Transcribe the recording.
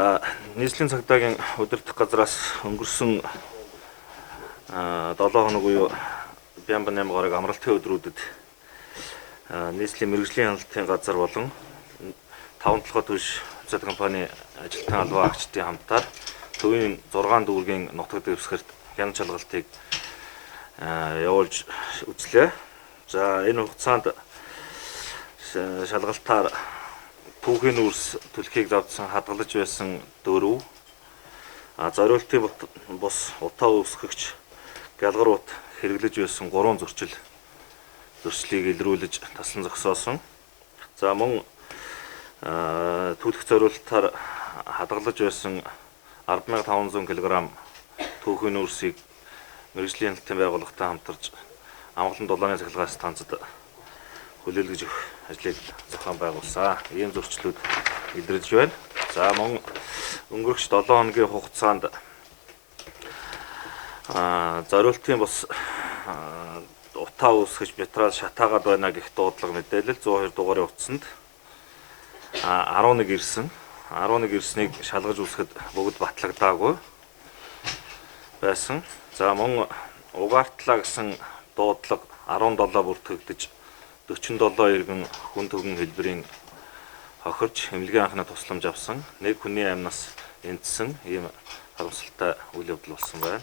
За нийслэлийн цагдаагийн удирдах газраас өнгөрсөн 7 хоног буюу Бямбан 8 гараг амралтын өдрүүдэд нийслэлийн мэргэжлийн хяналтын газар болон 5 толгой түлш үзэл компани ажилтан албан агчдын хамтаар төвийн 6 дүүргийн нутаг дэвсгэрт хяналт шалгалтыг явуулж үзлээ. За энэ хугацаанд шалгалтаар түүхийн үрс түлхийг давтсан хадгалж байсан 4, зориултын бус утаа үүсгэгч галгаруут хэрэглэж байсан 3 зөрчлийг илрүүлж таслан зогсоосон. За мөн түлх зориултаар хадгалж байсан 10,500 кг түүхийн үрсийг мэргэжлийн хяналтын байгууллагатай хамтарч амгалан дулааны цахилгаан станцад хүлээлгэж өгөх ажлыг зохион байгуулсан. Ийм зөрчлүүд илэрж байна. За мөн өнгөрөх 7 хоногийн хугацаанд зориултын бус утаа үүсгэж метрал шатаагаад байна гэх дуудлага мэдээлэл 102 дугаарийн утсанд 11 ирсэн. 11 ирснийг шалгаж үзэхэд бүгд батлагдаагүй байсан. За мөн угаартлаа гэсэн дуудлага 17 бүртгэгдэж 47 иргэн хүн төгөн хэлбэрийн хохирч эмнэлгийн анхны тусламж авсан. Нэг хүний амнаас эндсэн ийм харамсалтай үйл явдал болсон байна.